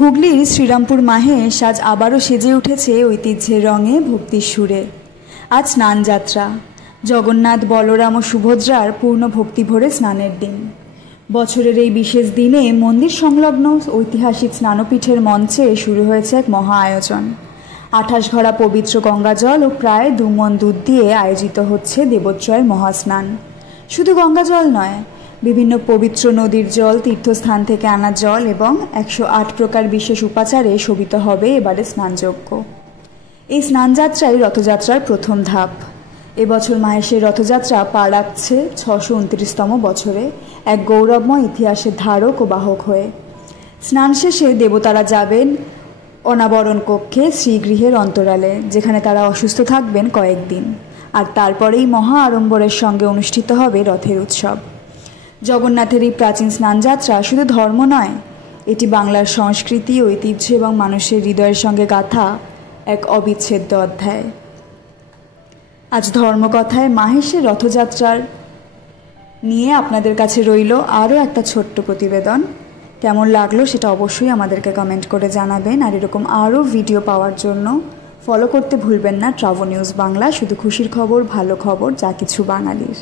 হুগলির শ্রীরামপুর মাহেশ আজ আবারও সেজে উঠেছে ঐতিহ্যের রঙে, ভক্তির সুরে। আজ স্নানযাত্রা, জগন্নাথ, বলরাম ও সুভদ্রার পূর্ণ ভক্তিভরে স্নানের দিন। বছরের এই বিশেষ দিনে মন্দির সংলগ্ন ঐতিহাসিক স্নানপীঠের মঞ্চে শুরু হয়েছে এক মহা আয়োজন। 28 ঘড়া পবিত্র গঙ্গাজল ও প্রায় 2 মণ দুধ দিয়ে আয়োজিত হচ্ছে দেবোত্রয়ের মহাস্নান। শুধু গঙ্গাজল নয়, বিভিন্ন পবিত্র নদীর জল, তীর্থস্থান থেকে আনা জল এবং 108 প্রকার বিশেষ উপাচারে শোভিত হবে এবারে স্নানযজ্ঞ। এই স্নানযাত্রাই রথযাত্রার প্রথম ধাপ। এবছর মাহেশের রথযাত্রা পা রাখছে 629তম বছরে, এক গৌরবময় ইতিহাসের ধারক ও বাহক হয়ে। স্নান শেষে দেবতারা যাবেন অনাবরণ কক্ষে, শ্রীগৃহের অন্তরালে, যেখানে তারা অসুস্থ থাকবেন কয়েকদিন। আর তারপরেই মহা আড়ম্বরের সঙ্গে অনুষ্ঠিত হবে রথের উৎসব। জগন্নাথের এই প্রাচীন স্নানযাত্রা শুধু ধর্ম নয়, এটি বাংলার সংস্কৃতি, ঐতিহ্য এবং মানুষের হৃদয়ের সঙ্গে গাঁথা এক অবিচ্ছেদ্য অধ্যায়। আজ ধর্মকথায় মাহেশের রথযাত্রার নিয়ে আপনাদের কাছে রইল আরও একটা ছোট্ট প্রতিবেদন। কেমন লাগলো সেটা অবশ্যই আমাদেরকে কমেন্ট করে জানাবেন। আর এরকম আরও ভিডিও পাওয়ার জন্য ফলো করতে ভুলবেন না ট্রাভো নিউজ বাংলা। শুধু খুশির খবর, ভালো খবর, যা কিছু বাঙালির।